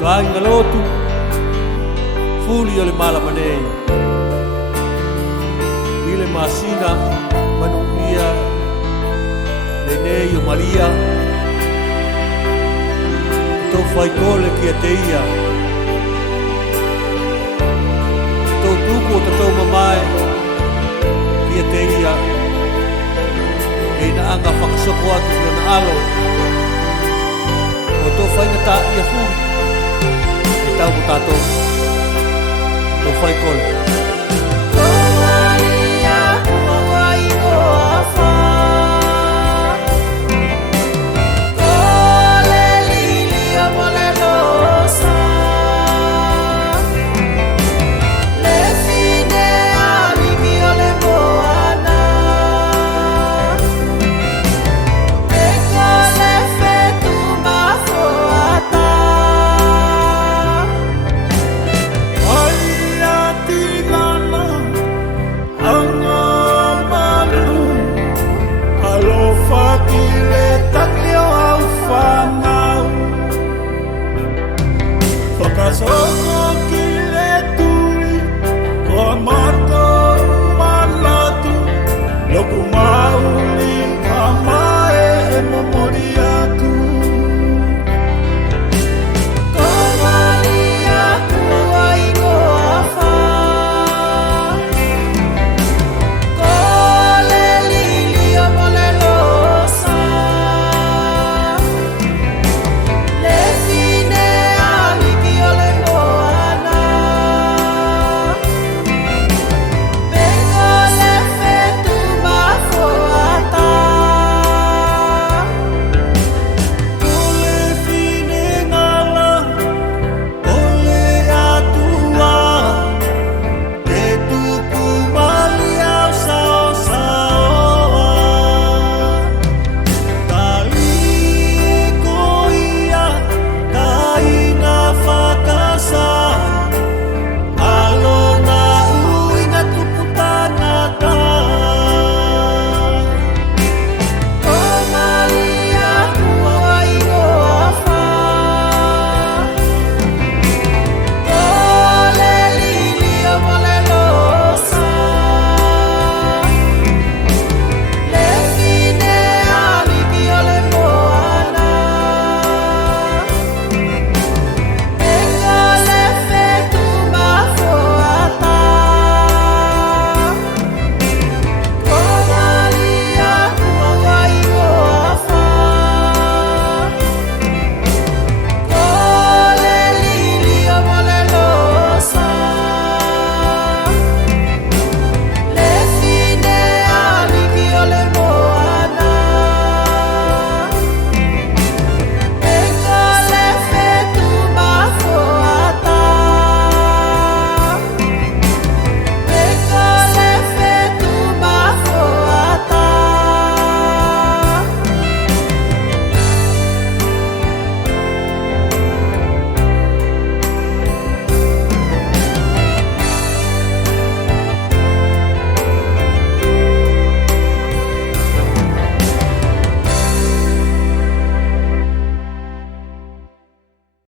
Kai ngalotu fuli o le malamanei ile masina manuia le nei o Maria to fai kole ki teia to tuku to mamae ki teia e na anga whakasoko atu na alo o to fai na ta ia fuli e tau mo tatou to fai kole